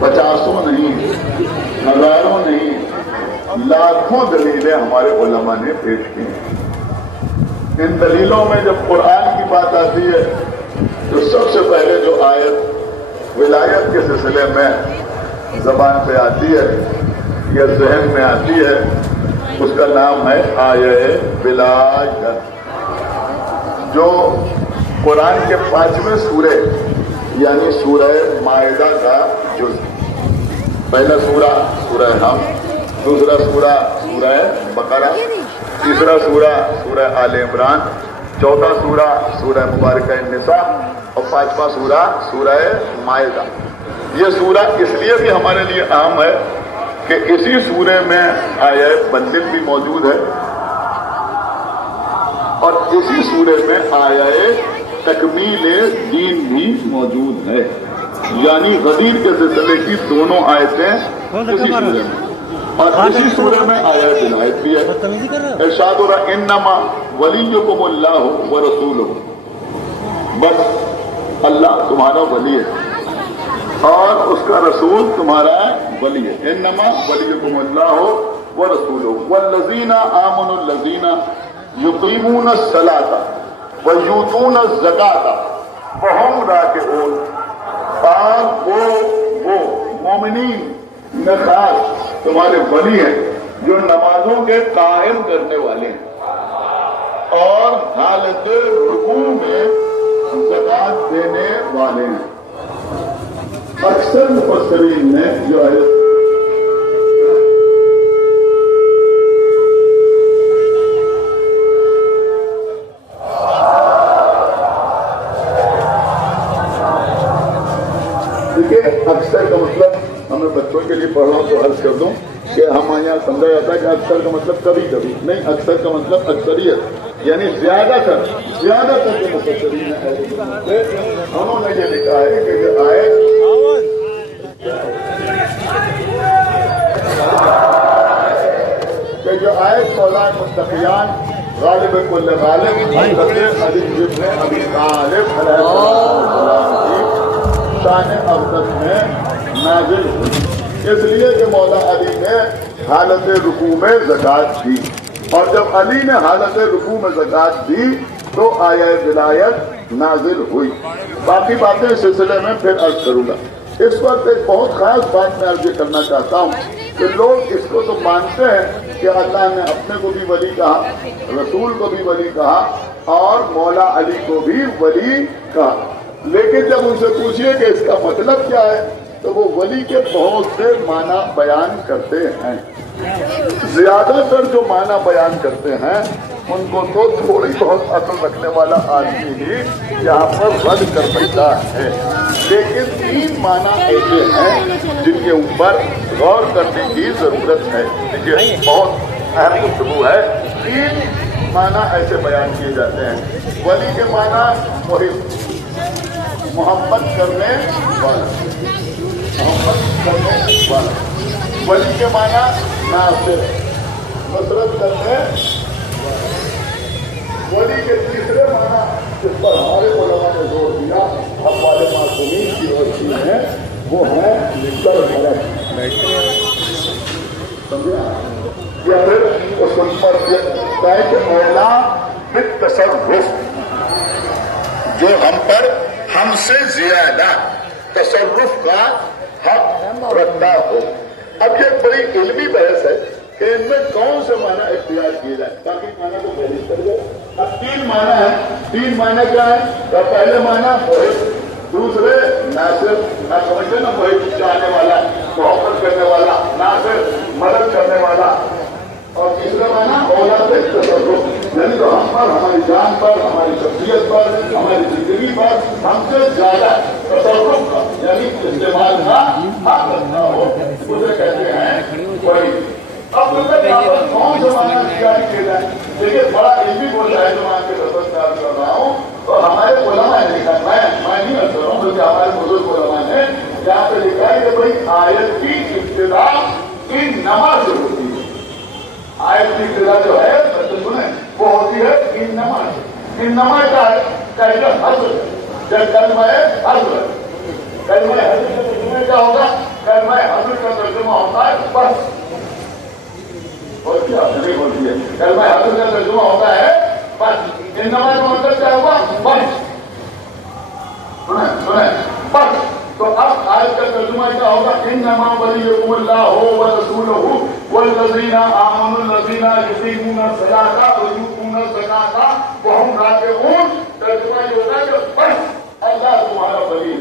50 नहीं, हजारों नहीं, लाखों दलीलें हमारे उलमा ने पेश की। इन दलीलों में जब कुरान की बात आती है तो सबसे पहले जो आयत विलायत के सिलसिले में जबान पे आती है या जहन में आती है, उसका नाम है आयत विलायत, जो कुरान के 5वें सूरे यानी सूरह माइदा का जुज़। पहला सूरा सूरह हम, दूसरा सूरा सूरह बकरा, तीसरा सूरा सूरह आले इमरान, चौथा सूरा सूरह मुबारक निसा और 5वां सूरा सूरह माइदा। ये सूरा इसलिए भी हमारे लिए अहम है कि इसी सूरे में आयत बंदिल भी मौजूद है और इसी सूरे में आयत तकमील दीन भी मौजूद है, यानी गदीर के सिलसिले की दोनों आयतें इसी सूरे में, और इसी सूरे में आयत विलायत भी है। इरशाद हो रहा इन्नमा वलियुकुमुल्लाहु व रसूलुहु, बस अल्लाह तुम्हारा वली है और उसका रसूल तुम्हारा वली है। इन्नमा वलियुकुमुल्लाहु व रसूलुहु वल्लज़ीना आमनुल्लज़ीना युक़ीमूनस्सलाता व यूतूनज़्ज़काता व हुम राकिऊन, और वो मोमिनीन में खास तुम्हारे वली हैं जो नमाजों के कायम करने वाले हैं और हालत रुकू में ज़कात देने वाले हैं। अक्सर मुफस्सिरीन ने जो है अक्सर का मतलब हमें बच्चों के लिए पढ़ रहा हूं तो अर्ज कर दूं कि हमारे यहाँ समझा जाता है कि अक्सर का मतलब कभी कभी नहीं, अक्सर का मतलब अक्सरियत यानी ज्यादातर के मुफस्सिरीन ने उन्होंने ये लिखा है कि जो आयत मौला मुत्तक़ियान गालिब कुल्ल गालिब अली तालिब शान अवदत में नाजिल हुई, इसलिए कि मौला अली ने हालत रुकू में ज़कात दी, और जब अली ने हालत रुकू में ज़कात दी तो आयत विलायत नाजिल हुई। बाकी बातें इस सिलसिले में फिर अर्ज करूंगा। इस वक्त एक बहुत खास बात मैं अर्ज करना चाहता हूँ कि लोग इसको तो मानते हैं कि अल्लाह ने अपने को भी वली कहा, रसूल को भी वली कहा और मौला अली को भी वली कहा, लेकिन जब उनसे पूछिए कि इसका मतलब क्या है तो वो वली के बहुत से माना बयान करते हैं। ज्यादातर जो माना बयान करते हैं उनको तो थोड़ी बहुत अकल रखने वाला आदमी ही यहाँ पर रद्द कर सकता है, लेकिन 3 माना ऐसे हैं जिनके ऊपर गौर करने की जरूरत है। देखिए बहुत अहम गुफ्तगू है। 3 माना ऐसे बयान किए जाते हैं। वली के माना मुहिब, मोहब्बत करने वाला, मोहब्बत करने वाला। वली के माना नासिर, नसरत करने वाला। वली के तीसरे माना जिस पर हमारे उलमा ने जोर दिया, हम वाले मासूमीन की रोशनी है, वो है सरभरत, समझा? या फिर उस पर कि मौला बित्तसर्रुफ, जो हम पर हमसे ज्यादा तसर्रुफ का हक रखता हो। अब ये बड़ी इल्मी बहस है कि इनमें कौन से माना इख्तियार किए जाए, ताकि माना तो पहले कर गए। अब 3 माना है। 3 माना क्या है? तो पहले माना मोहिब, दूसरे नासिर, ना समझते ना, मोहिब चाहने वाला, मोहब्बत करने वाला, नासिर मदद करने वाला, और तीसरा माना औलाद तसर्रुफ, यानी तो हम पर, हमारी जान पर, हमारी शख्सियत पर, हमारी जिंदगी पर हमसे ज्यादा तसर्रुफ का यानी इस्तेमाल का हक रखना हो, उसे कहते हैं वही। अब यहाँ पर कौन सा माना इख्तियार किया जाए? देखिए बड़ा इल्मी बोल रहा है जो मैं आपके दस्तकार कर रहा हूँ, तो हमारे उलमा ने लिखा, मैं नहीं अर्ज कर रहा हूँ बल्कि हमारे बुजुर्ग उलमा ने यहाँ पे लिखा है कि भाई आयत की इब्तिदा इन नमाज से होती है। आयत की इब्तिदा जो है बच्चे सुने वो होती है इन नमाज। इन नमाज का है कलमा हज़्र, जब कलमा हज़्र, कलमा हज़्र क्या होगा? कलमा हजर का तर्जुमा होता है बस। और क्या नहीं बोलती है, कलमा हजर का तर्जुमा होता है बस। इन्नमा का मतलब क्या हुआ? बस। सुने सुने बस। तो अब आयत का तर्जुमा क्या होगा? इन्नमा वलिय्युकुमुल्लाहु व रसूलुहु वल्लज़ीना आमनुल्लज़ीना युक़ीमूना सलाता व यूतूना ज़काता व हुम राकिऊन। तर्जुमा ये होगा कि बस अल्लाह तुम्हारा वली है,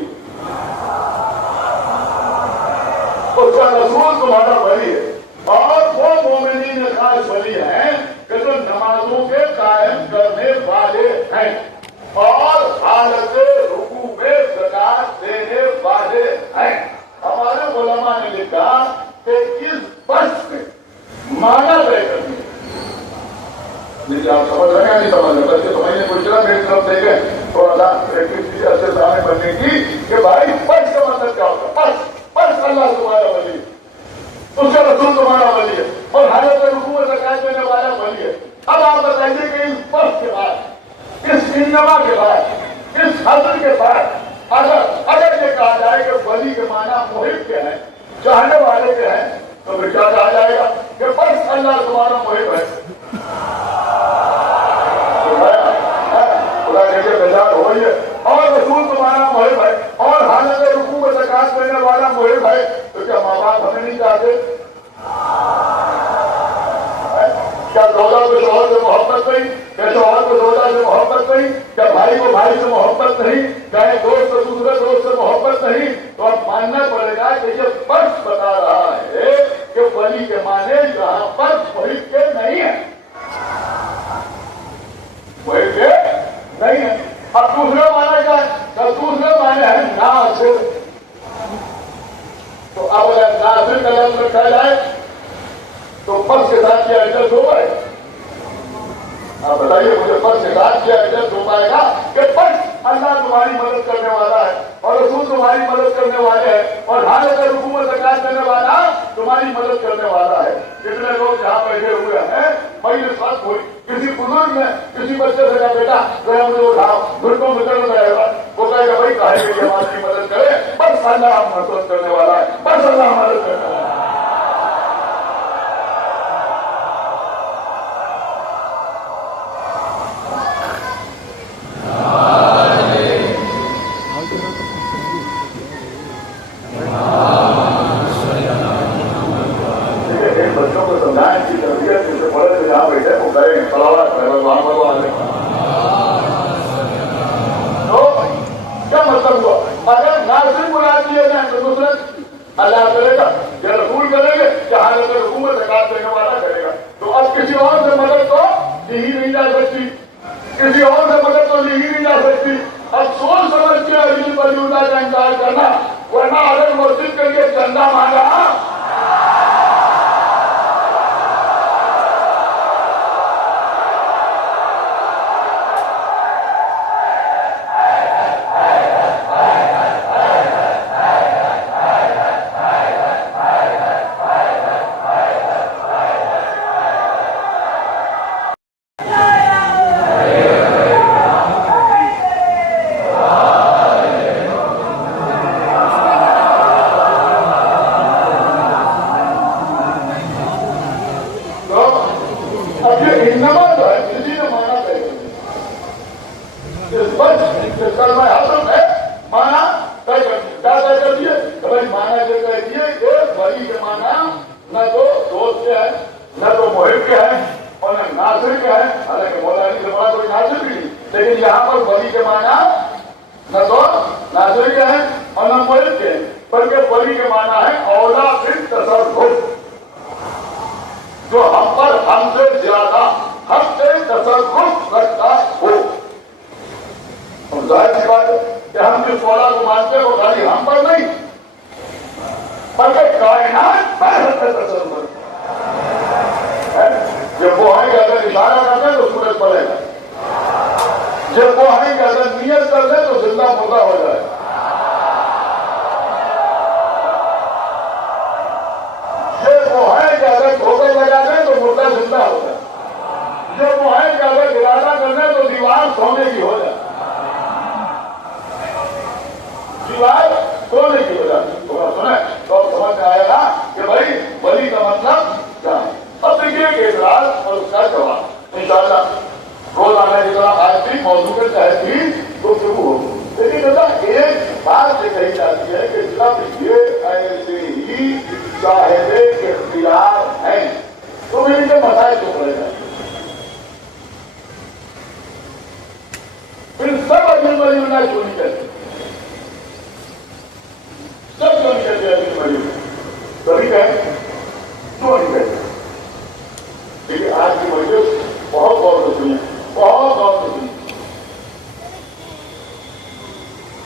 उसका रसूल तुम्हारा वली है, और वो मोमिनीन खास वली हैं कि जो नमाजों के कायम करने वाले हैं और हालत रुकू में ज़कात देने वाले हैं। हमारे उलमा ने लिखा कि इस बस में माना देकर आप समझ रहे हैं नहीं समझ रहे? बच्चे समझने पूछना मेरी तरफ देखे थोड़ा सा अच्छे सामने बनने की कि भाई बस का मतलब क्या होता है? बस बस अल्लाह तुम्हारा वली है, उसका रसूल तुम्हारा वली है, और हालत रुकू में ज़कात देने वाला वली है। अब आप बताइए कि इस बस के बाद, इस इन्नमा के बाद, इस हजर के बाद अगर ये कहा जाए कि वली के माना मुहिब के हैं, चाहने वाले के हैं, तो फिर क्या कहा जाएगा कि बस अल्लाह तुम्हारा मुहिब है। खुदा के बेजार हो रही है, और रसूल तुम्हारा मुहिब है, और हालत रुकू में ज़कात देने वाला मुहिब है। तो क्या माँ बाप हमें नहीं चाहते? क्या दौला को शौहर से मोहब्बत नहीं? क्या शौहर को दौला से मोहब्बत नहीं? क्या भाई को भाई से मोहब्बत नहीं? चाहे दोस्त को दूसरे दोस्त से मोहब्बत नहीं? तो अब मानना पड़ेगा कि ये फर्ज बता रहा है कि वली के माने जहां पर मुहिब के नहीं है, मुहिब के नहीं है। अब दूसरा माना क्या है? तो दूसरे माने है नासिर। तो अब अगर नासिर का लफ्ज़ रखा जाए तो फर्ज के साथ क्या एडजस्ट हो पाएगा? आप बताइए मुझे, फर्ज के साथ क्या एडजस्ट हो पाएगा कि फर्ज अल्लाह तुम्हारी मदद करने वाला है और रसूल तुम्हारी मदद करने वाले हैं और हालत रुकू में ज़कात देने वाला तुम्हारी मदद करने वाला है। कितने लोग जहाँ बैठे हुए हैं, मेरे साथ हुई किसी बुजुर्ग ने किसी बच्चे से कहा बेटा जरा मुझे उठाओ, घुटनों में दर्द रहेगा, वो कहेगा भाई काहे के लिए हमारी मदद करे, बस अल्लाह मदद करने वाला है, बस अल्लाह मदद करने वाला है। बच्चों को समझाएं कि तरबियत जिससे बड़े से जहाँ बैठे वो करेंगे सलावत तो क्या मतलब हुआ? अगर नासिर बुला दिए जाए तो दूसरे अल्लाह करेगा या रसूल करेंगे या हालत रुकू में ज़कात देने वाला करेगा। तो अब किसी और से मदद तो ली ही नहीं जा सकती, किसी और से मदद तो ली ही नहीं जा सकती। अब सोच समझ के अली वलीउल्लाह का इंकार करना, वरना अगर मस्जिद के लिए चंदा मांगा लेकिन यहाँ पर वली के माना न तो नासिर के हैं और न मुहिब के, बल्कि वली के माना है औला फिर तसर्रुफ, जो हम पर हमसे ज्यादा हमसे तसर्रुफ रखता हो। और जाहिर सी बात है कि हम जिस मौला को मानते हैं वो खाली हम पर नहीं बल्कि कायनात पर तसर्रुफ है। जब वो आएंगे अगर इशारा करते हैं तो सूरज पड़ेगा, जब वो आएंगे अगर नियत कर दे तो जिंदा मुर्दा हो जाए। जब वो आएंगे अगर ठोकर लगा दे तो मुर्दा जिंदा हो जाए। जब वो आएंगे अगर इरादा कर दे तो दीवार सोने की हो जाए, दीवार सोने की हो जाए। तो सुने तो समझ कि जब ये ऐसे ही साहिबे इख्तियार हैं तो फिर इनके मसाइल क्यों पड़े जाए? फिर सब अमीर वली होना क्यों नहीं कहते? सब क्यों नहीं कहते अमीर वली? सभी कहें क्यों नहीं कहते? देखिए आज की मजलिस बहुत गौर से सुनिए, बहुत गौर से सुनिए।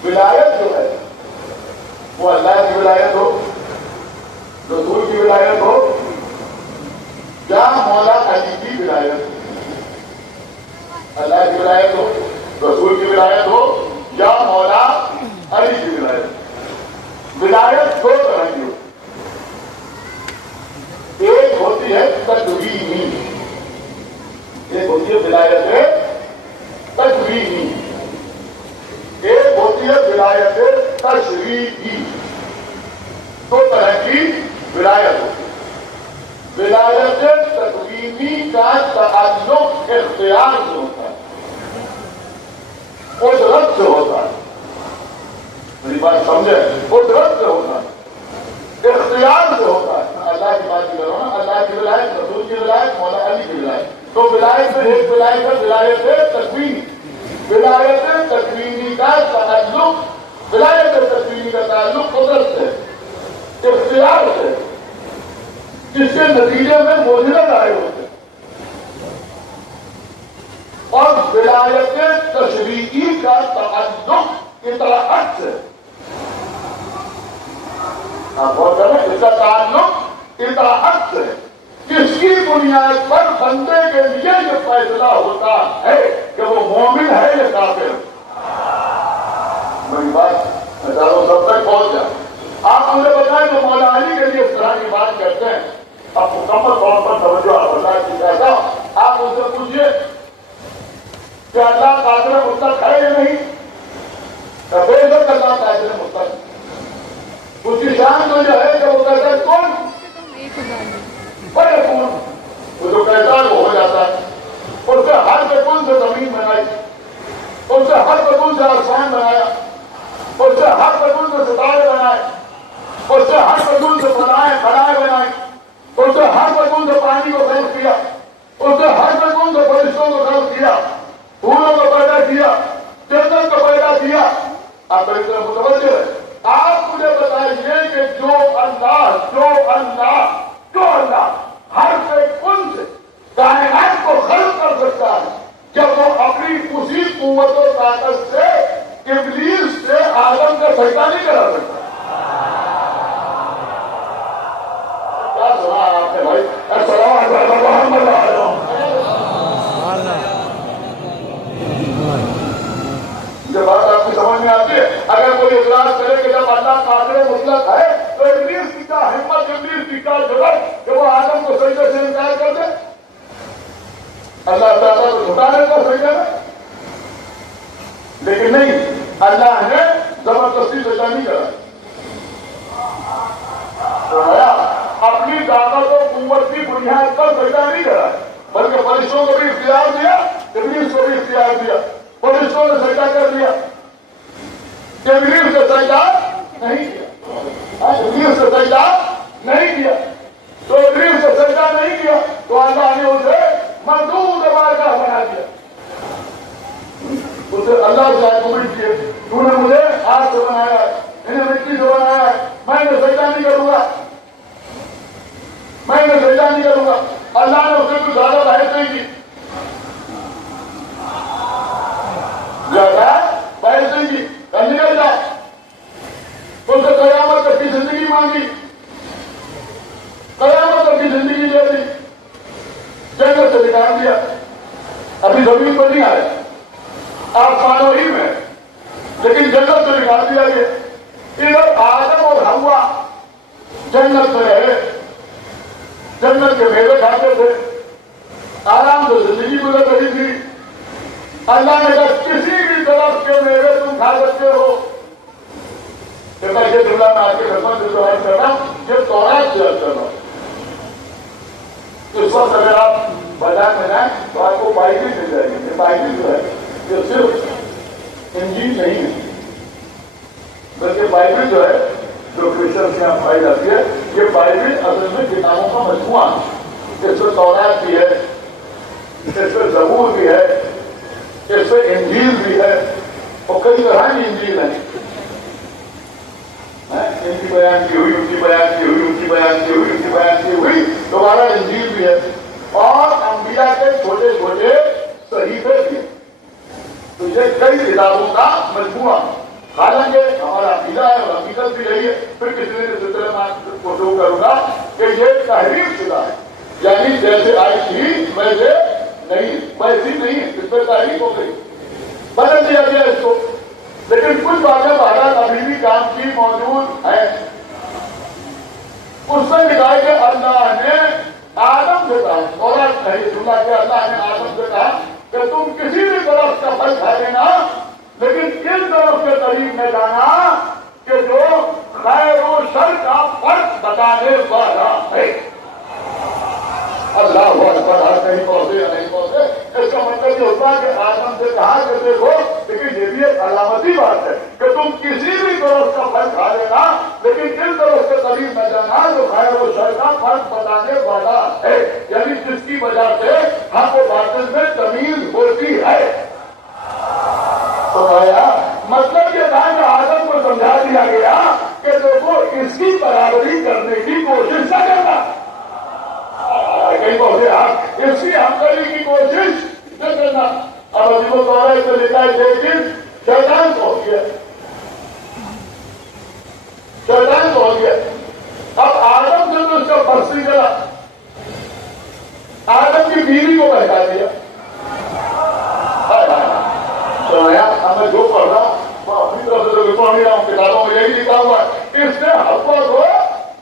विलायत जो है वो अल्लाह की विलायत हो, रसूल की विलायत हो, या मौला अली की विलायत, अल्लाह की विलायत हो, रसूल की विलायत हो, या मौला अली की विलायत। विलायत दो तरह की होती, एक होती है तकवीनी, एक होती है विलायत तकवीनी, एक होती है विलायत तशरीई। दो तरह की विलायत होती है। विलायत तकवीनी का ताल्लुक इख्तियार से होता है, कुदरत से होता है। मेरी बात समझे? कुदरत से होता है, इख्तियार से होता है। मैं अल्लाह की बात कर रहा हूं ना, अल्लाह की विलायत, रसूल की विलायत, मौला अली की विलायत। तो विलायत में एक विलायत है विलायत तकवीनी। विलायत तकवीनी का ताल्लुक, विलायत तकवीनी का ताल्लुक कुदरत से, इख्तियार से, जिसके नतीजे में मोजज़े आए होते। और विलायत तशरीई का ताल्लुक इताअत से। आप बहुत करें, इसका ताल्लुक इताअत से, किसकी बुनियाद पर बंदे के लिए ये फैसला होता है कि वो मोमिन है या काफिर। मेरी बात हजारों सब तक पहुंच जाए। आप मुझे बताएं तो मौला अली के लिए इस तरह की बात करते हैं, अब मुकम्मल तौर पर समझो। आप अल्लाह की कैसा, आप उनसे पूछिए कि अल्लाह कादिर मुतलक है या नहीं? बेशक अल्लाह कादिर मुतलक। उसकी शान तो जो है कि वो कहता है कौन बड़े कौन, वो जो कहता है वो हो जाता है। उससे हर बेकुल से जमीन बनाई, उससे हर बेकुल से आसमान बनाया, उससे हर बेकुल से सितारे बनाए, उससे हर बेकुल से बनाए बनाए, उससे हर बेकुल से पानी को खर्च किया, उससे हर बेकुल से फरिश्तों को खर्च किया, फूलों को पैदा किया, जन्नत को पैदा किया। आप मेरी तरफ मुतवज्जो है। आप मुझे बताइए कि जो अल्लाह हर से कुल से कायनात को खल्क कर सकता है, जब वो अपनी उसी कुव्वत और ताकत से इब्लीस से आदम का सजदा नहीं करा सकता। क्या सुना आपने भाई? जब बात आपकी समझ में आती है, अगर कोई इजलास करे कि जब अल्लाह कादिर मुतलक है तो इब्लीस की क्या हिम्मत, इब्लीस की क्या जरूरत कि वो आदम को सजदे से इनकार कर दे? अल्लाह ताला को झुका देता सजदे में, लेकिन नहीं, अल्लाह ने जबरदस्ती सजदा नहीं करा। अपनी ताकत और कुव्वत की बुनियाद पर सजदा नहीं करा, बल्कि फरिश्तों को भी इख्तियार दिया, इब्लीस को भी इख्तियार दिया। फरिश्तों ने सजदा कर दिया, इब्लीस ने सजदा नहीं किया। इब्लीस ने सजदा नहीं किया, तो इब्लीस ने सजदा नहीं किया तो अल्लाह ने उसे मरदूद बारगाह बना दिया। उसे अल्लाह से आर्गुमेंट किए, तूने मुझे हाथ से बनाया है, इन्हें मिट्टी से बनाया है, मैंने सजदा नहीं करूंगा, मैंने सजदा नहीं करूंगा। अल्लाह ने उसे कुछ ज्यादा बहस नहीं की, ज्यादा बहस नहीं की, निकल जा। उससे कयामत तक की जिंदगी मांगी, कयामत तक की जिंदगी दे दी, जन्नत से निकाल दिया। अभी जमीन पर नहीं आया, आसमानों ही में, लेकिन जन्नत से निकाल दिया गया। इधर आदम और हव्वा जन्नत में रहे, जन्नत के मेवे खाते थे, आराम से जिंदगी गुजर रही थी। अल्लाह ने कहा किसी भी तरफ के मेवे तुम खा सकते हो। ये जुमला मैं आपके खिदमत में जो अर्ज कर रहा हूं, ये तौरात से अर्ज कर रहा हूं। इस वक्त अगर आप बाजार में जाए तो आपको बाइबिल मिल जाएगी। ये बाइबिल जो है ये सिर्फ इंजील नहीं है, बल्कि बाइबिल जो है रिसर्च यहाँ पाई जाती है। ये बाइबिल असल में किताबों का मजमुआ, इसमें तौरात भी है, इसमें ज़बूर भी है, इसमें इंजील भी है और कई तरह की इंजील है। इनकी बयान की हुई, उनकी बयान की हुई, उनकी बयान की हुई, उनकी बयान की हुई, दोबारा इंजील भी है और अंबिया के छोटे छोटे सहीफे भी। तो ये कई किताबों का मजमुआ। हालांकि हमारा अकीदा है और हकीकत भी यही है। फिर किसी ने सिलसिले में आपको शो करूंगा कि ये तहरीर शुदा है, यानी जैसे आई थी वैसे नहीं, वैसी नहीं, इसमें तहरीर हो गई, बदल दिया गया इसको। लेकिन कुछ बातें बहरहाल अभी भी काम की मौजूद है। उसमें लिखा है कि अल्लाह ने आदम से कहा, और नहीं सुना कि अल्लाह ने आदम से कहा कि तुम किसी भी तरफ का फल खा लेना, लेकिन किस तरफ के करीब में जाना कि जो खैर और शर का फर्क बताने वाला है। अल्लाह नहीं पहुंचे या नहीं पहुंचे, इसका मतलब ये होता है कि आदम से कहा कि देखो, लेकिन ये भी एक अलामती बात है कि तुम किसी भी तरफ का फल खा लेना, लेकिन किस तरफ के करीब में जाना जो खैर और शर का फर्क बताने वाला है, यानी जिसकी वजह से हमको बातिल में तमीज होती है। तो आया मतलब ये था कि आदम को समझा दिया गया कि देखो इसकी बराबरी करने की कोशिश न करना, कहीं पहुंचे आप इसकी हमदर्दी की कोशिश न करना। अब अभी वो द्वारा इसे लिखा है, लेकिन शैतान पहुंच गया, शैतान पहुंच गया। अब आदम से तो उसका फर्ज नहीं चला, आदम की बीवी को बहका दिया। तो अब मैं जो पढ़ रहा हूं मैं अपनी तरफ से तो पढ़ नहीं रहा हूं, किताबों में यही लिखा हुआ है, इसने हवा को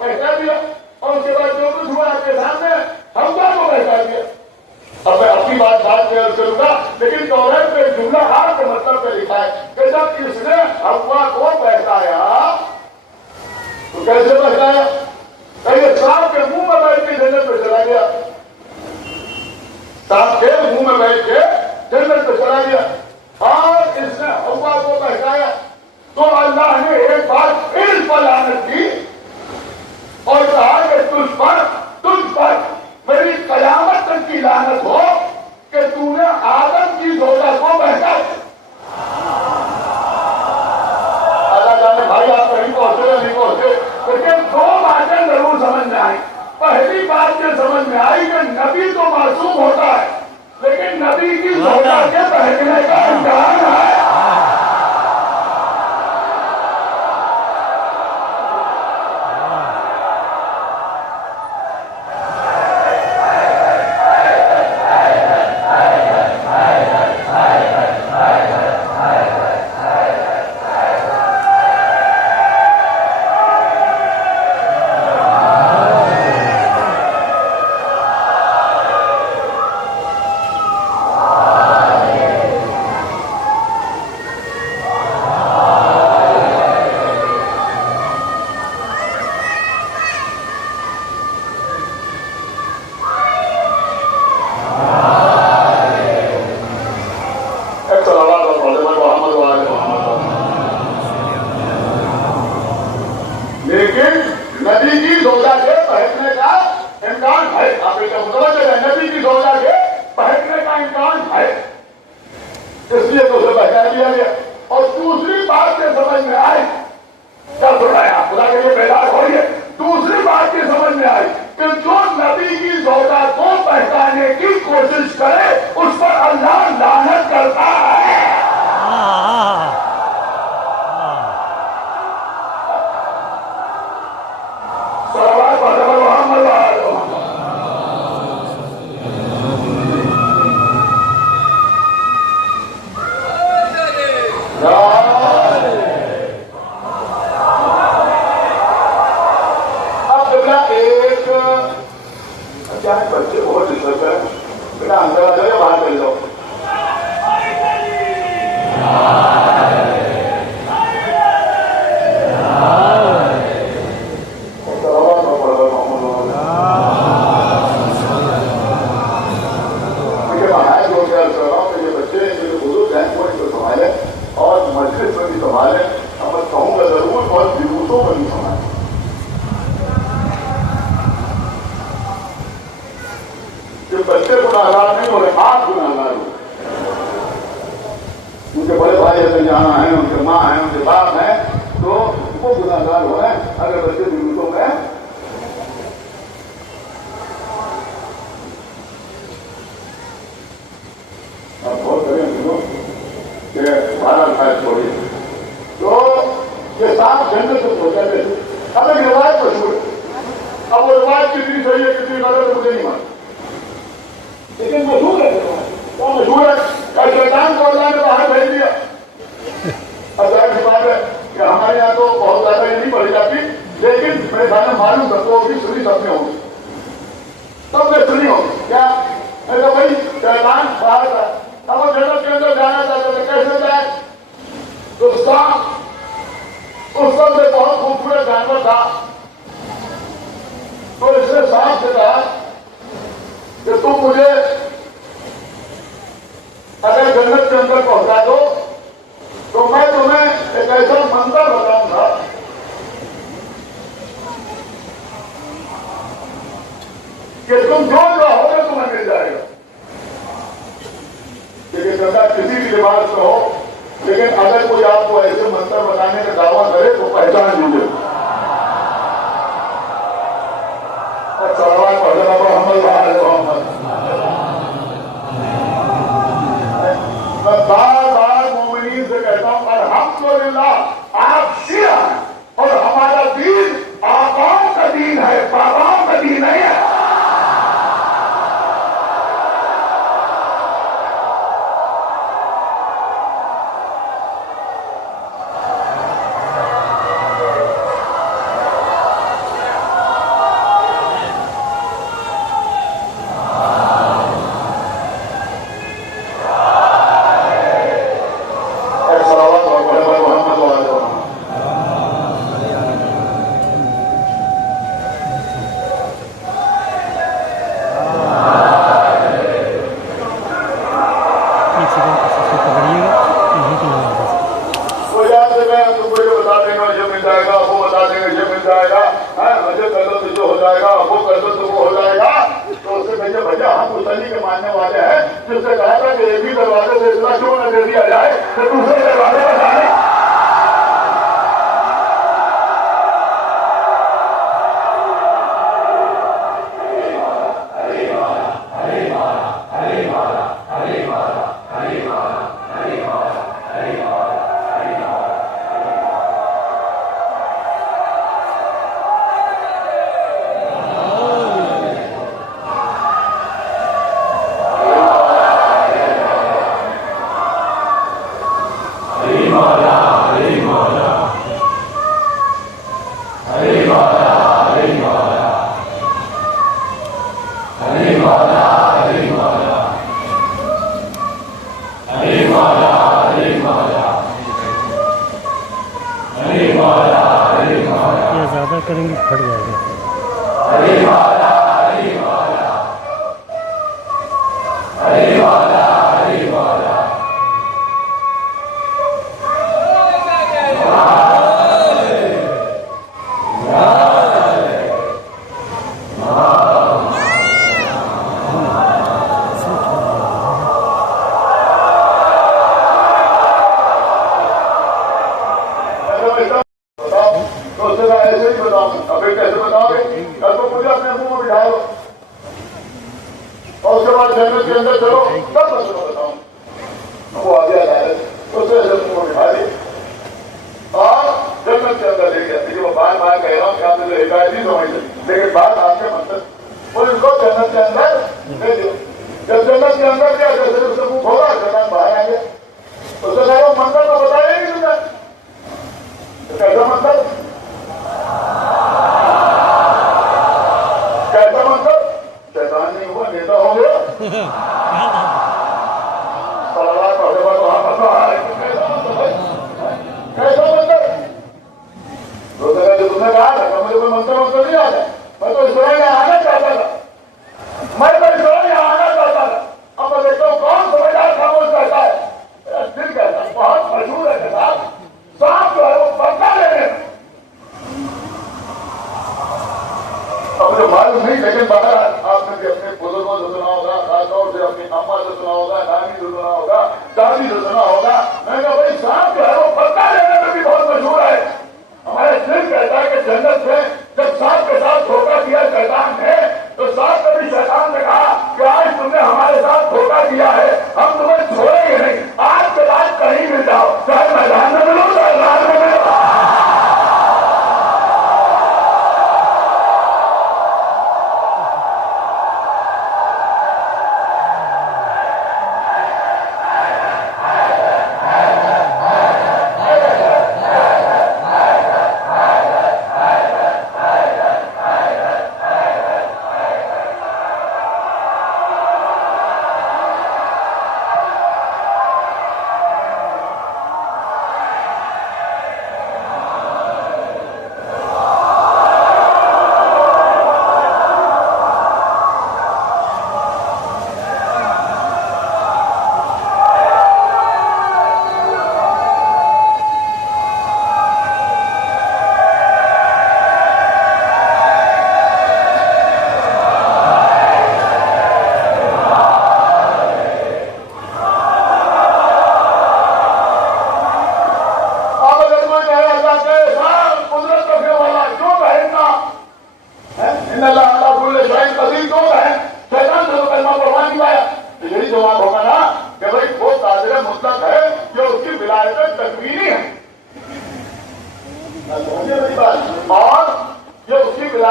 बहका दिया और उसके बाद जो कुछ हुआ आपके सामने हवा को बहका दिया। अब मैं अपनी बात में करूंगा, लेकिन तौरात में जुमला हाथ के मतलब पे लिखा है कि जब इसने हवा को बहकाया तो कैसे बहकाया? कहीं सांप के मुंह में बैठ के जन्नत पे चला गया, सांप के मुंह में बैठ के जन्नत पे चला गया और इसने हवा को बहकाया। तो अल्लाह ने एक बार फिर इस पर लानत की और कहा कि तुझ पर मेरी कयामत तक की लानत हो कि तूने आदम की जोड़ा को बहका। अल्लाह जाने भाई आप कहीं पहुंचे या नहीं पहुंचे, लेकिन दो बातें जरूर समझ में आई। पहली बात ये समझ में आई कि नबी तो मासूम होता है, लेकिन नबी की जोड़ा के बहकने का इम्कान है। इसलिए तो उसे बहका दिया गया। और दूसरी बात ये समझ में आई, क्या सुन रहे हैं आप, खुदा के लिए बेदार होइए। दूसरी बात ये समझ में आई कि जो नबी की ज़ौजा को बहकाने की कोशिश करे उस पर अल्लाह लानत करता है। बच्चे बहुत डिस्टर्ब है, बेटा अंदर आ जाओ या बाहर चले जाओ। ये बच्चे मेरे बुजुर्ग हैं, वो इनको संभाले और मस्जिद में भी संभाले। अब मैं कहूँगा जरूर और जुलूसों में भी संभाले। मेरे ख्याल में मालूम सबको होगी, सुनी सबने होगी, सबने सुनी होगी। क्या मैं तो भाई शैतान बाहर था, अब वो जन्नत के अंदर जाना चाहते थे, कैसे जाए? तो सांप उस समय बहुत खूबसूरत जानवर था, तो इसने सांप से कहा कि तुम मुझे अगर जन्नत के अंदर पहुंचा दो तो मैं तुम्हें एक ऐसा मंत्र बताऊंगा कि तुम जो चाहोगे तुम्हें मिल जाएगा। लेकिन सरकार किसी भी लिबास में हो, लेकिन अगर कोई आपको ऐसे मंत्र बताने का दावा करे तो पहचान लीजिए। और सवाल पढ़ना मोहम्मद मोहम्मद मैं बार बार मोमिनीन से कहता हूं अल्हम्दुलिल्लाह आप शिया हैं और हमारा दीन आकाओं का दीन है, बाबाओं का दीन नहीं है। करेंगे फट जाएगा।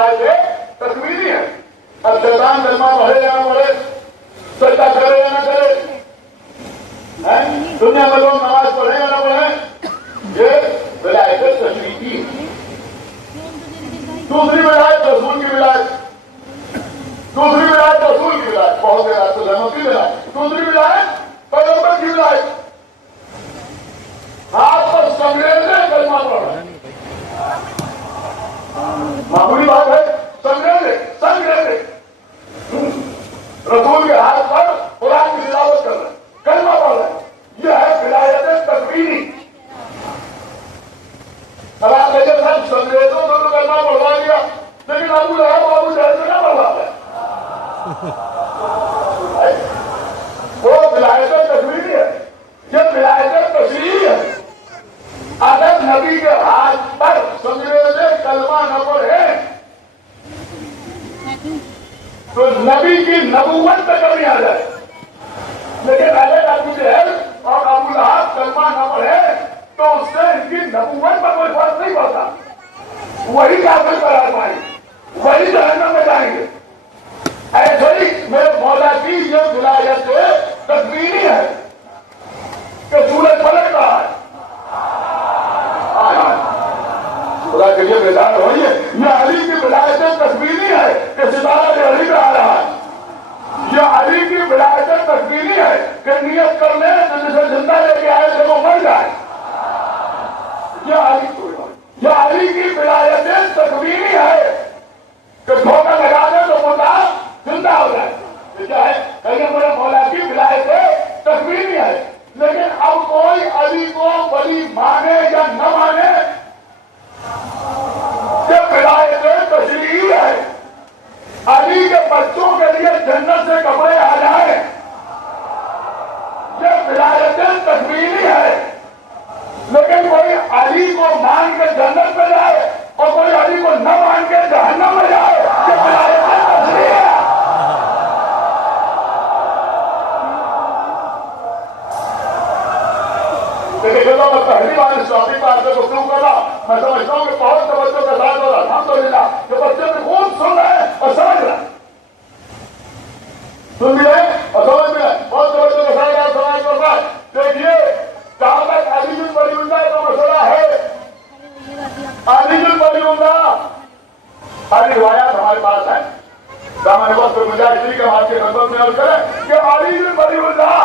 विलायत तकवीरी है। अब शैतान कलमा पढ़े या ना पढ़े, सजदा करे या ना करे, दुनिया में लोग नमाज पढ़े या ना पढ़े, ये विलायत तशरीकी है। दूसरी विलायत रसूल की विलायत, दूसरी विलायत रसूल की विलायत, बहुत विलायत तो धर्मों की विलायत, दूसरी विलायत पैगंबर की विलायत। हाथ पर संग्रेजने कलमा पढ़ रहे, मामूली बात है, संग्रेजने संग्रेजने रसूल के हाथ पर कुरान की तिलावत कर रहे, कलमा पढ़ रहे, यह है विलायत तकवीरी। अब आप कहते सब संग्रेजों को तो कलमा पढ़वा दिया, लेकिन अबू लहब अबू जहल से क्या पढ़वा है? वो विलायत तकवीरी है, ये विलायत तशरीई है। अगर नबी के हाथ पर संग्रेजे कलमा न पढ़े तो नबी की नबूवत पे कमी आ जाए, लेकिन अगर अबू जहल और अबू लहब कलमा न पढ़े तो उससे इनकी नबूवत पर कोई फर्क नहीं पड़ता, वही काफिर करार पाएंगे, वही जहन्नम में जाएंगे। ऐसे ही मेरे मौला की ये विलायत तकवीरी है कि सूरज पलट रहा है, खुदा के लिए बेदार होइए। यह अली की विलायत तकवीरी है कि सितारा जो अली में आ रहा है। यह अली की विलायत तकवीरी है कि नियत कर ले तो जिसे जिंदा लेके आए थे वो मर जाए। यह अली की विलायत तकवीरी है कि धोखा लगा दे तो मुर्दा जिंदा हो जाए। क्या है? कहीं मेरे मौला की विलायत तकवीरी है, लेकिन अब कोई अली को वली माने या न माने, विलायत तशरीई है। अली के बच्चों के लिए जन्नत से कपड़े आ जाए, ये विलायत तकवीरी है। लेकिन कोई अली को मान के जन्नत में जाए और कोई अली को न मान के जहन्नम में जाए, ये विलायत तशरीई है। देखिए मैं पहली बार इस टॉपिक पर आपसे गुफ्तगू कर रहा, मैं समझता हूँ कि बहुत तवज्जो के साथ और अल्हम्दुलिल्लाह कि बच्चे भी खूब सुन रहे हैं और समझ रहे हैं, सुन भी रहे और समझ भी रहे, बहुत तवज्जो के साथ आप समाज कर रहा है। देखिए जहां तक अलीजुल वलीउल्लाह का मसला है, अलीजुल वलीउल्लाह सारी रिवायात हमारे पास है, दामन वक्त गुजारिश के आपके खिदमत में अर्ज करें कि अलीजुल वलीउल्लाह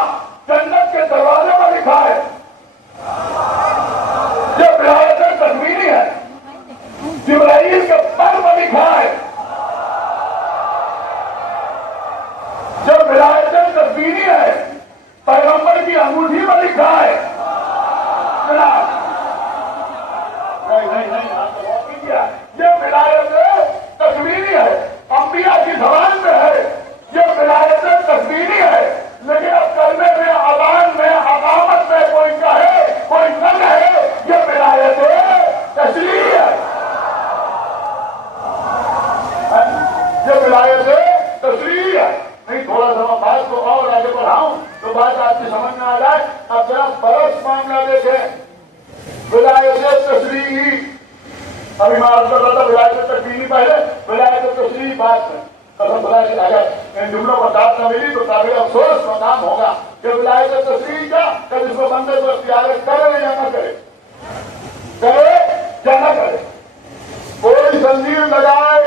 जन्नत के दरवाजे पर लिखा है। जब विलायत तकवीरी है, जिब्राइल के पर में लिखा है। जब विलायत तकवीरी है, पैगंबर की अंगूठी में लिखा है। नहीं आपने बहुत नहीं किया। ये विलायत तकवीरी है, अंबिया की जबान में है, ये विलायत तकवीरी है। लेकिन अब करने में, अज़ान में, अक़ामत में कोई कहे कोई न कहे, ये विलायत तशरीई है। ये विलायत तशरीई है। नहीं थोड़ा सा बात को और आगे बढ़ाऊं तो बात आपकी समझ में आ जाए। अब जरा फर्ज मामला देखें, विलायत तशरीई अभी मैं अर्ज कर रहा था, विलायत तकवीरी पहले, विलायत तशरीई बात में कसम खुदा की अगर इन जुमलों पर दाद न मिली तो काबिल अफसोस मकाम होगा कि विलायत तशरीई का कभी इसको बंदे को इख्तियार करे या न करे, करे या न करे, कोई जंजीर लगाए,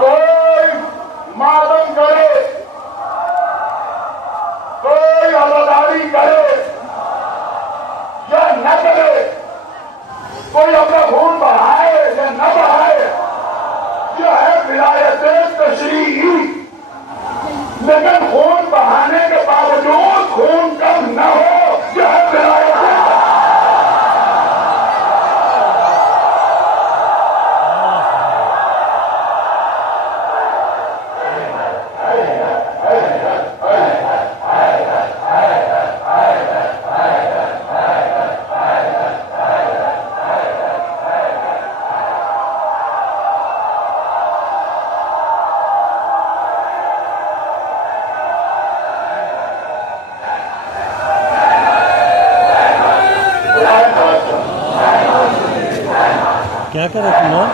कोई मातम करे, कोई अज़ादारी करे या न करे, कोई अपना खून बढ़ाए या न बढ़ाए, यह है विलायत तशरीई। लेकिन खून बढ़ाने के बावजूद खून कम न हो, यह है विलायत। क्या करे कुमार?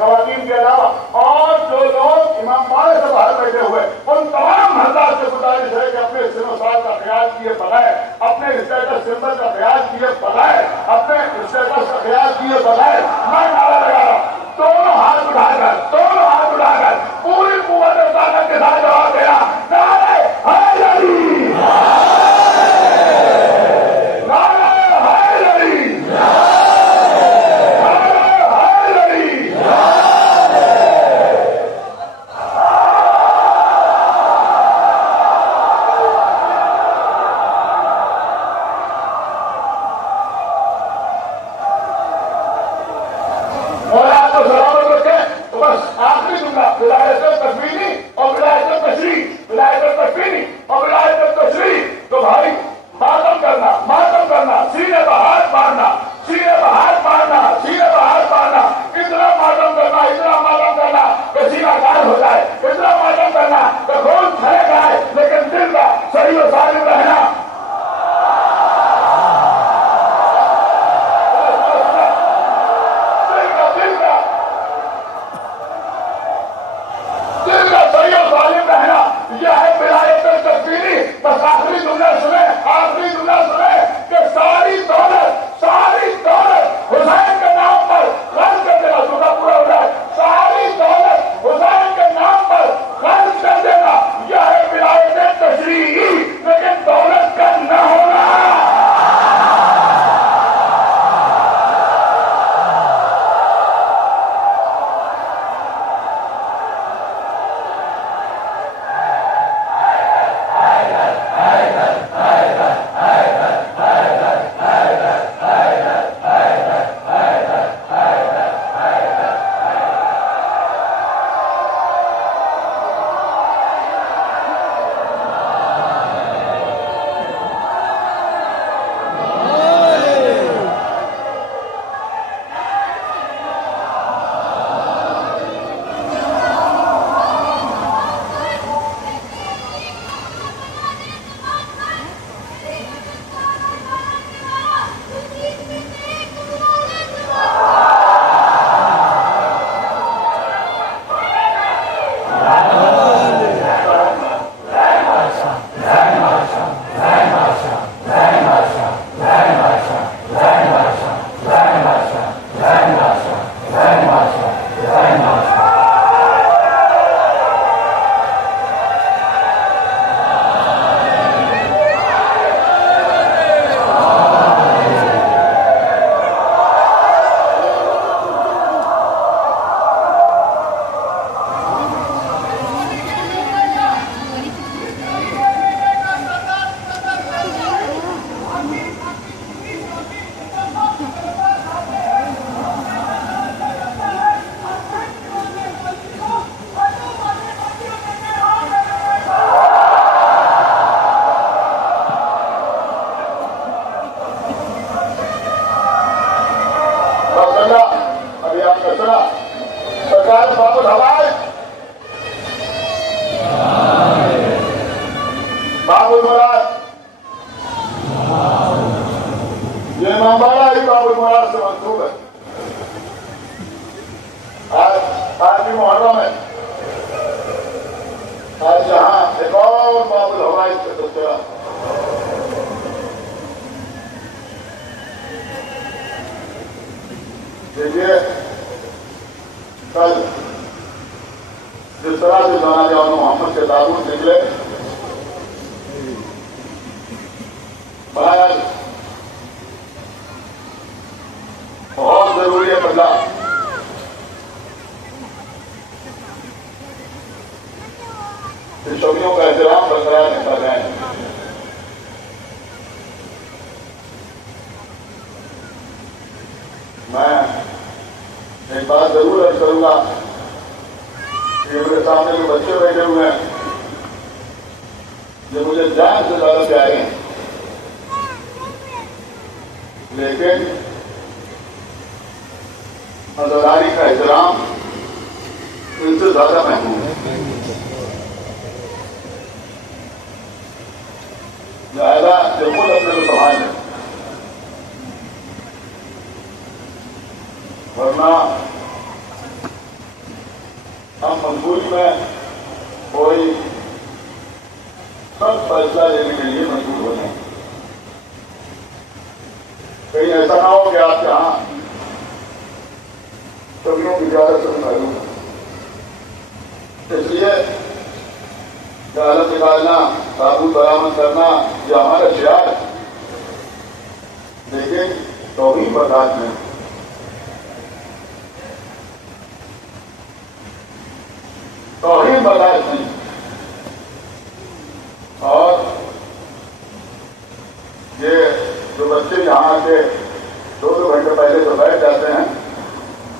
खवातीन के अलावा और जो लोग ईमानदारी से बाहर बैठे हुए उन तमाम हजरात से गुजारिश है कि अपने सिनोसार का ख्याल किए बगैर, अपने स्टेटस सिंबल का ख्याल किए बगैर, अपने स्टेटस का ख्याल किए बगैर मैं नारा लगा रहा हूं, दोनों हाथ उठाकर पूरी कुव्वत ताकत के साथ जवाब देना, नारे हैदरी, तो भाई मातम करना, सीने पर हाथ मारना, इतना मातम करना कि सीना काल हो जाए, इतना मातम करना कि खून छलक जाए, लेकिन दिल का सही और सालिम रहना। यह है विलायत तस्वीरी। बस आखिरी जुमला सुने कि सारी दौलत हुसैन के नाम पर खर्च कर देना, जुमला पूरा हो जाए, सारी दौलत हुसैन के नाम पर खर्च कर देना, यह है विलायत तस्वीरी, लेकिन दौलत का न होना। अभी आपने सुना सरकार बाबुल हवाई बाबुल मुराद, ये इमामबाड़ा ही बाबुल मुराद से मंसूब है। आज भी मुहर्रम है, आज जहां एक और बाबुल हवाई का तस्करा देखिए कल जिस तरह से जनाब मोहम्मद के ताबूत निकले, बहरहाल बहुत जरूरी है बदला। शोभियों का एहतराम बरकरार रहता है। मैं एक बात जरूर अर्ज करूंगा कि मेरे सामने जो बच्चे बैठे हुए हैं, जो मुझे जान से ज्यादा प्यारे हैं, लेकिन अज़ादारी का एहतराम इनसे ज्यादा महबूब है। लिहाजा जो खुद अपने को संभाल है, वरना हम मजबूरी में कोई सब फैसला लेने के लिए मजबूर हो जाए। कहीं ऐसा ना हो कि आप यहाँ सभी की इजाजत से महरूम। इसलिए जालम निकालना, ताबूत बरामद करना, यह हमारा शियार है, लेकिन तौहीन बर्दाश्त नहीं। तौहीन बर्दाश्त नहीं। और ये जो बच्चे यहाँ आके 2-2 घंटे पहले तो बैठ जाते हैं,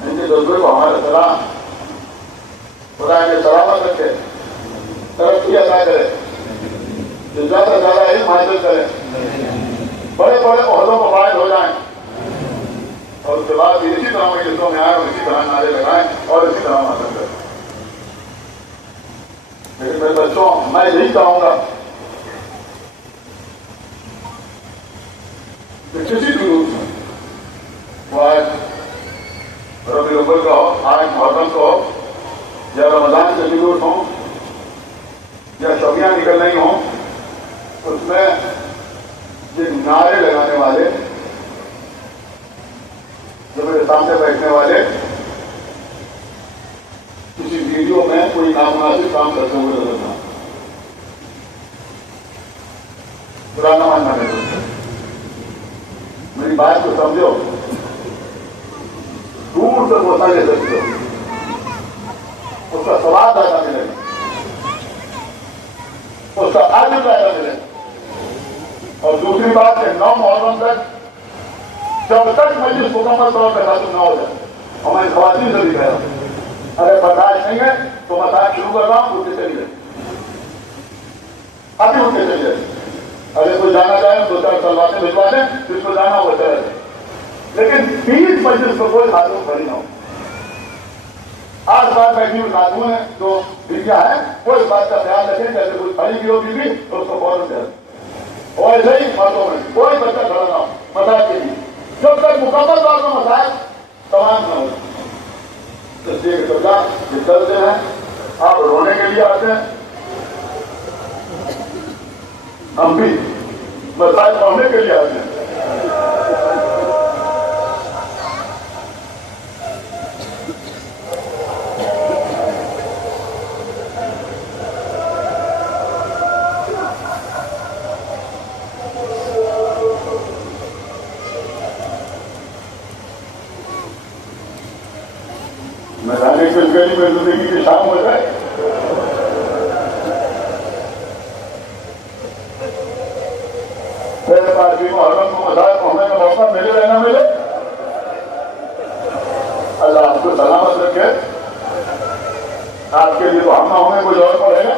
इनके जज्बे को हमारा सलाम, खुदा के सलामत रखे, तरक्की अदा करे, जो ज्यादा से ज्यादा इल्म हासिल करें, बड़े बड़े ओहदों को फायद हो जाएं, और उसके बाद इसी तरह मजलिसों में आए और इसी तरह नारे लगाएं और इसी तरह हासिल करें। लेकिन मेरे बच्चों, मैं यही कहूंगा कि किसी भी रूप में वो आज रबी अव्वल का हो, आज मुहर्रम का हो, या रमजान के जुलूस हो, या शबियां निकल रही हों, उसमें ये नारे लगाने वाले, जो मेरे सामने बैठने वाले किसी वीडियो में कोई नामुनासिब काम करते हुए नजर ना, पुराना मानना नहीं। मेरी बात को समझो, दूर से बोलना ले सकते हो, उसका स्वाद ज्यादा मिलेगा, उसका आदि ज्यादा मिलेगा। और दूसरी बात है, 9 मुहर्रम तक जब तक मजलिस मुकम्मल तौर पर खत्म न हो जाए, हमारी ख्वातीन से भी कह रहा हूं, अगर बर्दाश्त नहीं है तो मसाज शुरू कर रहा हूं, उठते चली जाए, अभी उठते चली जाए। अगर कोई जाना चाहे 2-4 सलवातें भिजवा दें, जिसको जाना हो चला जाए, लेकिन 20 मजलिस को कोई हाथों खड़ी ना हो। आस पास बैठी हुई खातून है, जो बीवियां हैं, वो इस बात का ख्याल रखें, जैसे कोई खड़ी भी हो बीवी तो उसको फौरन दे, और ऐसे ही मर्दों में कोई बच्चा खड़ा ना हो मसाज के लिए, जब तक मुकम्मल तौर पर मसाज तमाम न हो। इसलिए ये चलते हैं, आप रोने के लिए आते हैं, हम भी मसाज पढ़ने के लिए आते हैं। मैं जाने के गली में जिंदगी की शाम हो जाए, मेरे पास भी मुहर्रम को मसाज पढ़ने का मौका मिले या ना मिले, अल्लाह आपको सलामत रखे। आपके लिए तो हम ना होंगे, कुछ और पढ़ेगा,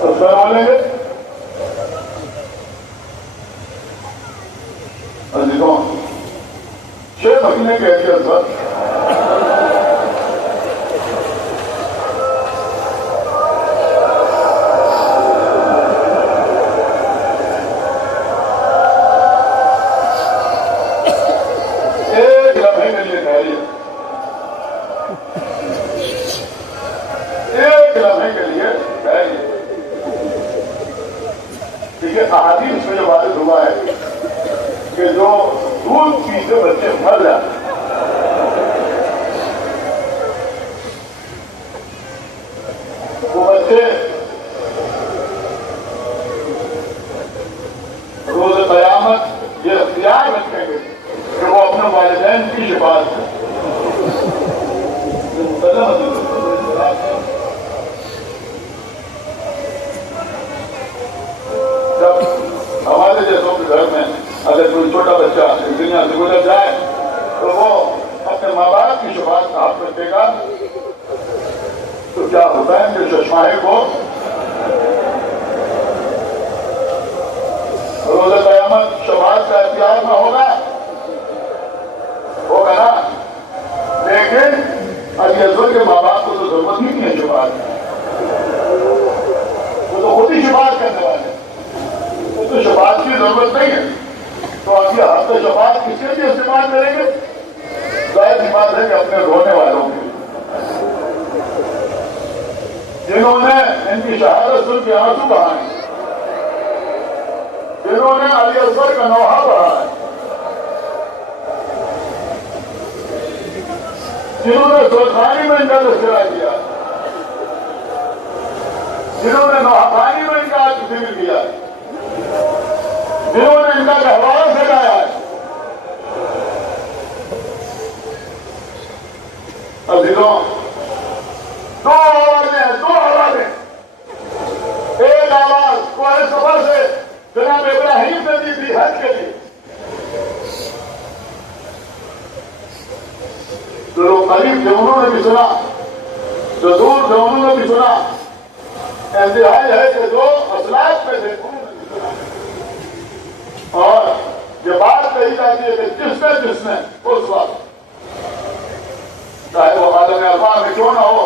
तो उसमें बोलेंगे। अजीजों, 6 महीने के हैसियत पर अहादीस में जो वारिद हुआ है कि जो दूध पी के बच्चे मर जाते। वो बच्चे रोज कयामत ये अख्तियार रखेंगे कि वो अपने वालिदैन की शिफात करें। जब हमारे जैसों के घर में अगर कोई छोटा बच्चा इस दुनिया से गुजर जाए तो वो अपने माँ बाप की शिफात का हाथ रखेगा। तो क्या होता है कि चश्माए को रोज़ क़यामत शफाअत का इख्तियार न होगा ना। लेकिन अभी अजवर के माँ बाप को तो जरूरत ही नहीं है शफाअत, वो तो खुद ही शफाअत करने वाले, वो तो शफाअत की जरूरत नहीं है। तो अभी आप तो शफाअत किसके लिए इस्तेमाल करेंगे? जाहिर सी बात है कि अपने रोने वालों के, जिन्होंने इनकी शहादत सुन के आंसू बहाए, जिन्होंने अली असगर का नौहा पढ़ा है, जिन्होंने सुल्तानी में इनका तस्करा किया, जिन्होंने नौहानी में इनका जिक्र किया, जिन्होंने इनका गहवारा सजाया है। अजीजों, दो आवाजें हैं, दो आवाजें। एक आवाज कोई सफर से जनाब इब्राहिम ने दी थी हज के लिए, जो लोग करीब थे उन्होंने भी सुना, जो दूर थे उन्होंने भी सुना। इंतहाई है कि जो असलाफ में थे उन्होंने भी सुना। और ये बात कही जाती है कि जिसने उस वक्त, चाहे वो आदम अरफा में क्यों ना हो,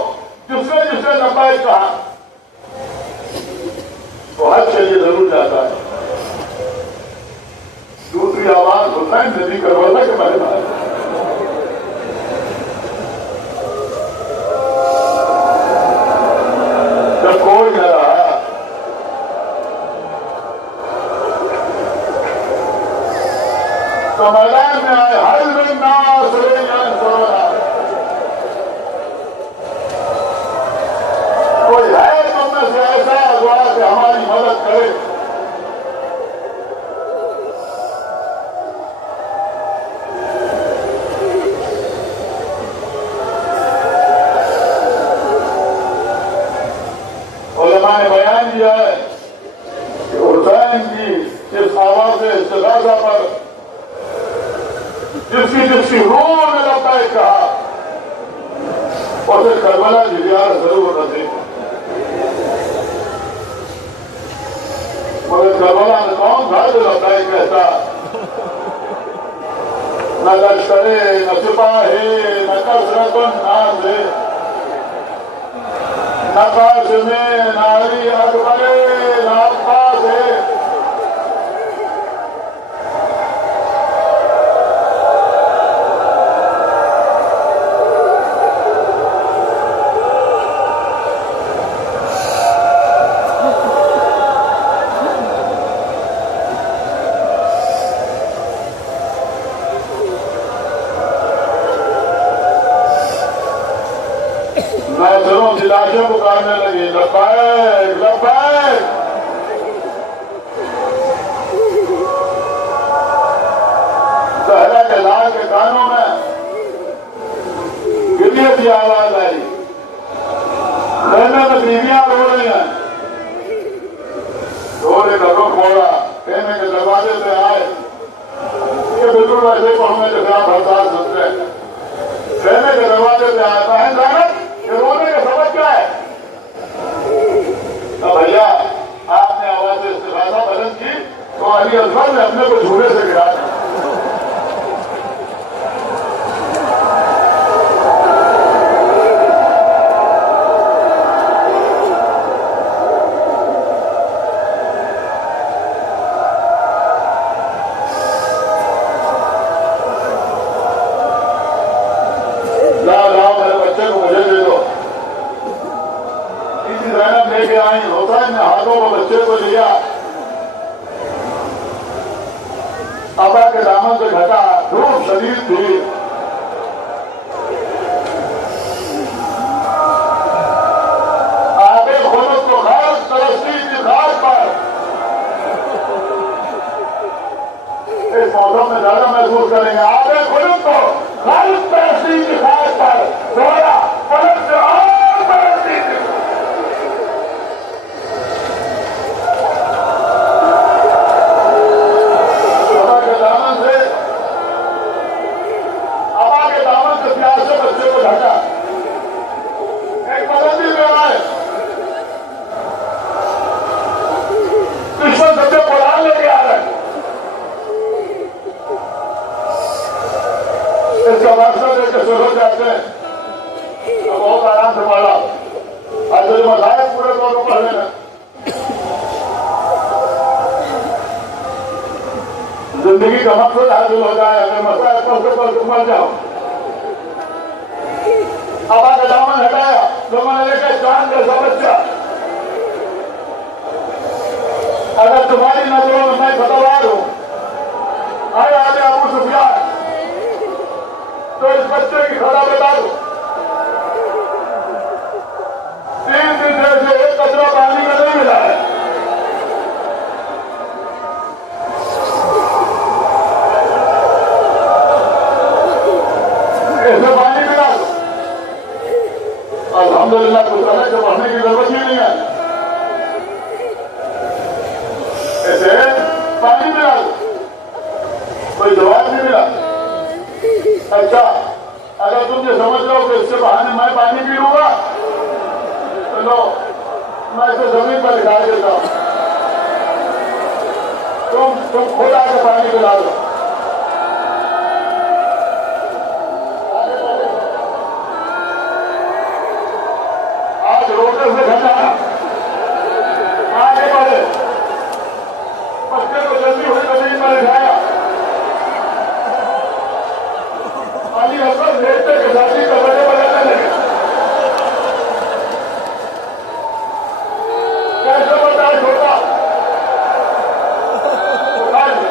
जिसने लब्बाइक कहा तो हज के लिए जरूर जाता है। दूसरी आवाज हुसैन नबी करबला के बारे में, जब कोई न रहा तो मैदान में आए हर दिन नास कोई है तुम में से ऐसा दुआ कि हमारी मदद करे। उलमा ने बयान किया है कि हुसैन की इस आवाज इस्तिग़ासा पर जिसकी रूह ने लब्बैक कहा उसे करबला की ज़ियारत जरूर नसीब। मगर करबला में कौन था जो लब्बैक कहता? न लश्करे, न सिपाही, न कसरतुन नाज़, न कासिमे, न अली अकबरे, न अब्बास। नजरों की लाशें पुकारने लगी, लब्बैक लब्बैक। सहरा के लाल के कानों में गिरिए की आवाज आई, रहने में बीवियां रो रही हैं। रोने का रुख मोड़ा, कहने के दरवाजे से आए, ये बिल्कुल वैसे पढ़ूंगे जैसे आप हड़ताल सुनते हैं। कहने के दरवाजे से आए, बहन जानत रोने का सबक क्या है? तो भैया आपने आवाज से इस्तिग़ासा बुलंद की तो अली असगर ने अपने को झूले से गिरा दिया। लाओ मेरे बच्चे को मुझे दे दो। लेके आई, हुसैन ने हाथों में बच्चे को लिया, अबा के दामन से घटा, धूप शरीर थी। आगे खोलो तो खास तरस्ती की खास पर इस मौसम में ज्यादा महसूस करेंगे। आगे खोलो तो खास तरस्ती की खास पर दोहरा पलट से और तरस्ती की प्यासे बच्चे को ढका। एक पद्धति में आए कृष्ण सत्य पुराण लेके आ रहे। इसका मकसद है कि शुरू जाते हैं तो बहुत आराम से पढ़ा। आज जो मजाक पूरे तौर पर पढ़ लेना, जिंदगी का मकसद हासिल हो जाए। अगर मसला पढ़ के मर जाओ। हवा का दामन हटाया, लोगों ने लेकर चांद जैसा बच्चा। अगर तुम्हारी नजरों में मैं खतरनाक हूं, आए आगे अबू सुफियान, तो इस बच्चे की खता बता दो। 3 दिन से एक कचरा पानी में नहीं मिला है। ऐसे पानी मिला दो। अल्हम्दुलिल्लाह कुछ अलग से पढ़ने की जरूरत ही नहीं है। ऐसे पानी मिला दो, कोई जवाब नहीं मिला। अच्छा, अगर तुम ये समझ लो कि इसके बहाने मैं पानी पी लूंगा, तो लो मैं इसे जमीन पर दिखाई देता हूं। तुम खुद आके पानी पिला दो। रोटर से घटाना, आगे बढ़े, बच्चे को जल्दी हुई जमीन पर उठाया। अली अकबर देखते कि शादी का बड़े बदलने लगे। कैसे बर्दाश्त होता? उठा लिया।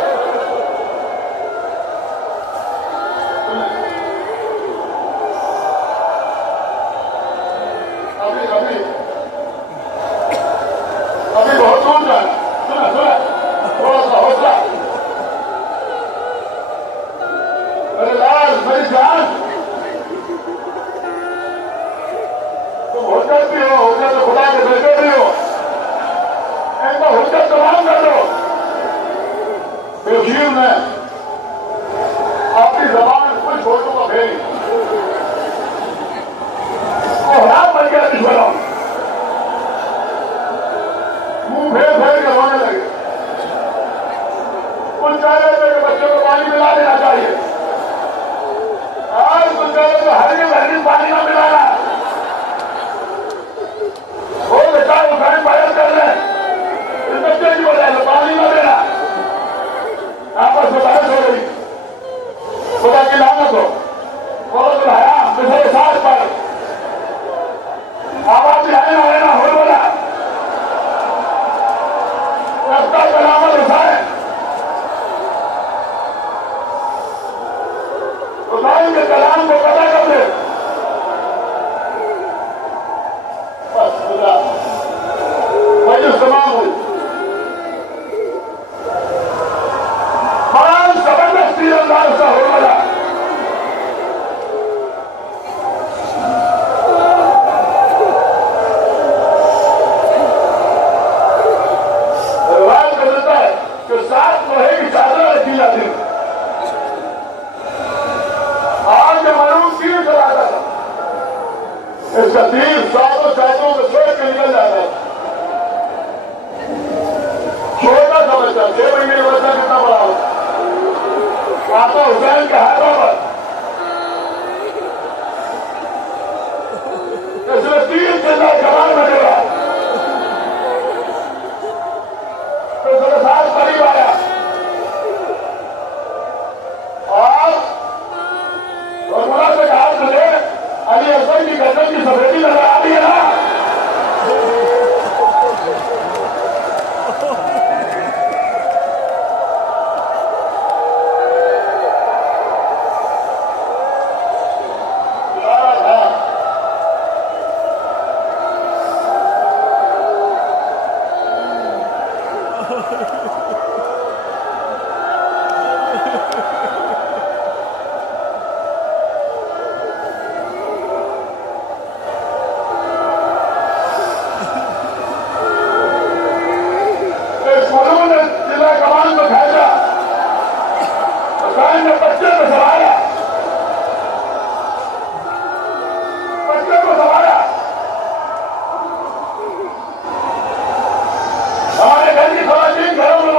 अभी बहुत दूर जाना। सुना सुना, थोड़ा सा हौसला। मेरे लाल, मेरी जान, तुम होटल भी हो, होटल तो खुदा के बेटे भी हो। एक बार होटल तमाम कर दो। बेशीर ने आपकी जबान कुछ छोटों को भेजी, कोहराम बन गया दुश्मनों। मुंह फेर फेर के रोने लगे। कुछ कह रहे थे कि बच्चों को पानी मिला देना चाहिए। आज कुछ कह रहे थे हरगिज़ पानी न मिलाना। वो बेटा उठाए पायल कर रहे इस बच्चे की वजह से पानी न देना। आपस में बहस हो गई। खुदा की लानत हो। बहुत बुलाया दूसरे साथ पर आवाज भी आए ना हो बोला। रफ्ता कलामत उठाए, उठाई के कलाम को पता कर दे। बस खुदा वही तमाम हुई। बड़ा जबरदस्त तीरंदाज सा हो वाला सात लोहे की चादर रखी जाती है। आज मरूद तीर चलाता था, इसका तीर 100 चादरों में छोड़ के निकल जाता था। छोटा सा बच्चा, 6 महीने का बच्चा कितना बड़ा होता। आका हुसैन के हाथों पर इसमें 3 चिल्ला जवान बनेगा। तो थोड़ा साथ करीब आया और मुला से हाथ से ले अली अकबर की गर्दन की सफेदी नजर आ रही है ना। स्कूलों ने जिला कमान में भेजा, सरकार ने बच्चे को संभाला, बच्चे को संभाला। हमारे घर की खवातीन घरों में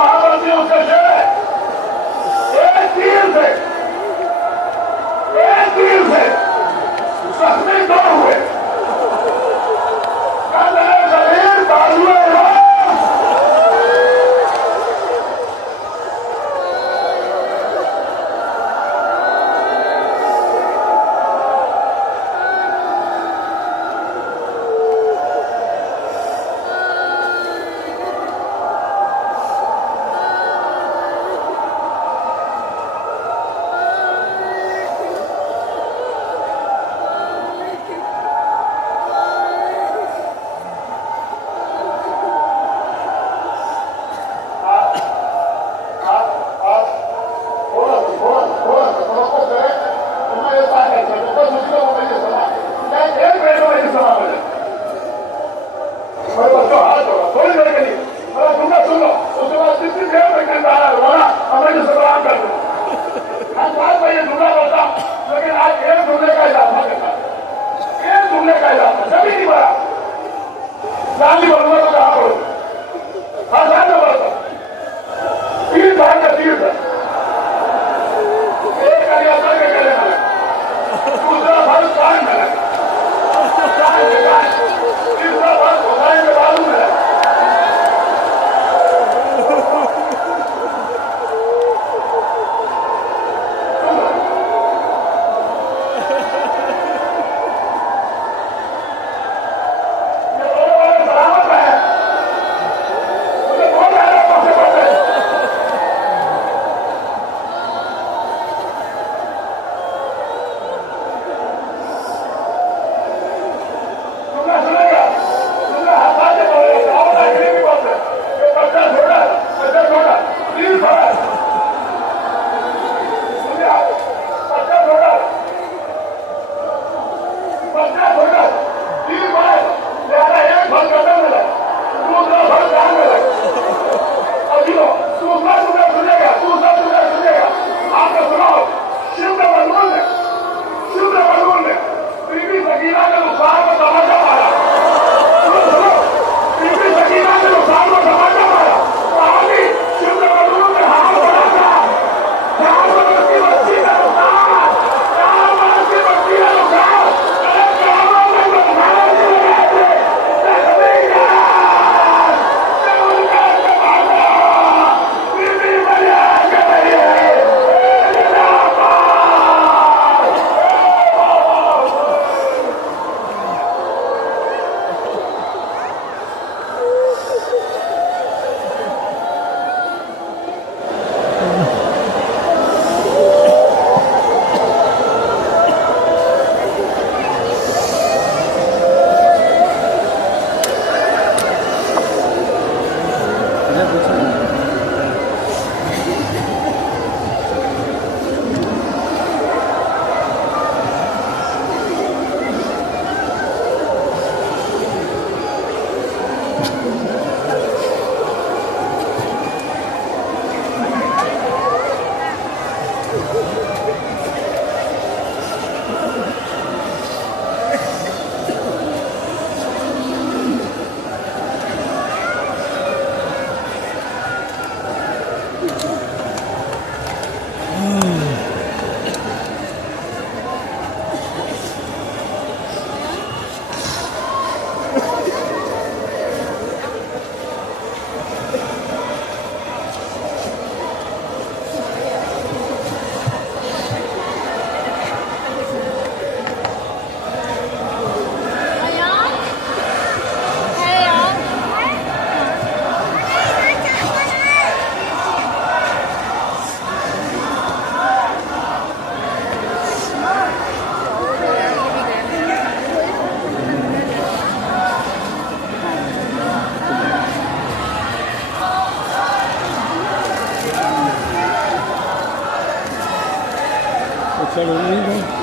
चलो नहीं